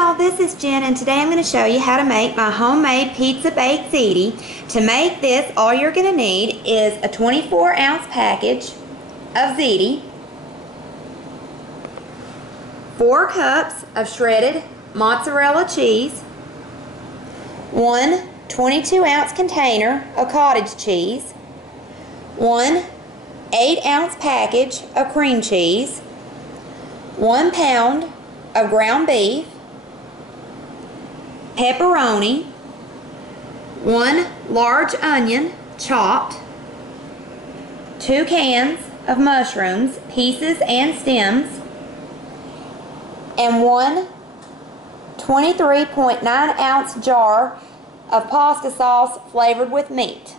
y'all, this is Jen, and today I'm going to show you how to make my homemade pizza baked ziti. To make this, all you're going to need is a 24-ounce package of ziti, 4 cups of shredded mozzarella cheese, 1 22-ounce container of cottage cheese, 1 8-ounce package of cream cheese, 1 pound of ground beef, pepperoni, 1 large onion chopped, 2 cans of mushrooms, pieces and stems, and 1 23.9 ounce jar of pasta sauce flavored with meat.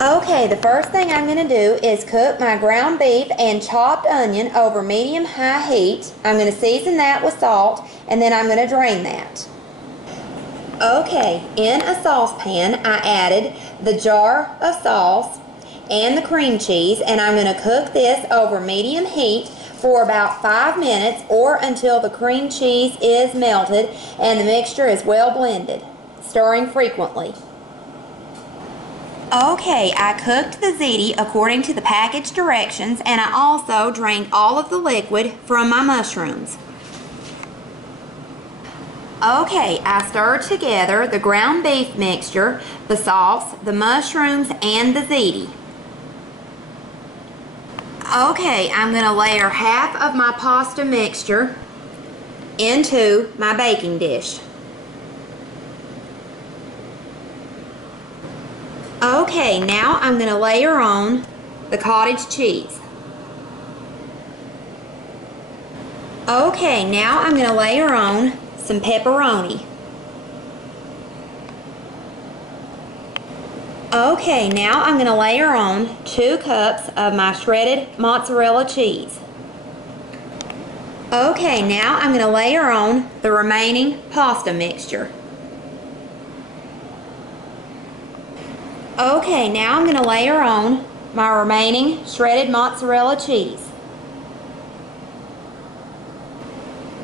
Okay, the first thing I'm going to do is cook my ground beef and chopped onion over medium-high heat. I'm going to season that with salt, and then I'm going to drain that. Okay, in a saucepan I added the jar of sauce and the cream cheese, and I'm going to cook this over medium heat for about 5 minutes or until the cream cheese is melted and the mixture is well blended, stirring frequently. Okay, I cooked the ziti according to the package directions, and I also drained all of the liquid from my mushrooms. Okay, I stirred together the ground beef mixture, the sauce, the mushrooms, and the ziti. Okay, I'm going to layer half of my pasta mixture into my baking dish. Okay, now I'm going to layer on the cottage cheese. Okay, now I'm going to layer on some pepperoni. Okay, now I'm going to layer on 2 cups of my shredded mozzarella cheese. Okay, now I'm going to layer on the remaining pasta mixture. Okay, now I'm going to layer on my remaining shredded mozzarella cheese.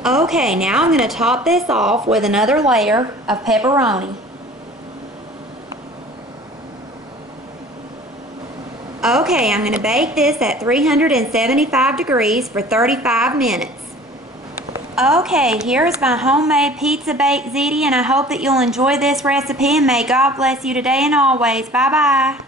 Okay, now I'm going to top this off with another layer of pepperoni. Okay, I'm going to bake this at 375 degrees for 35 minutes. Okay, here's my homemade pizza baked ziti, and I hope that you'll enjoy this recipe, and may God bless you today and always. Bye-bye.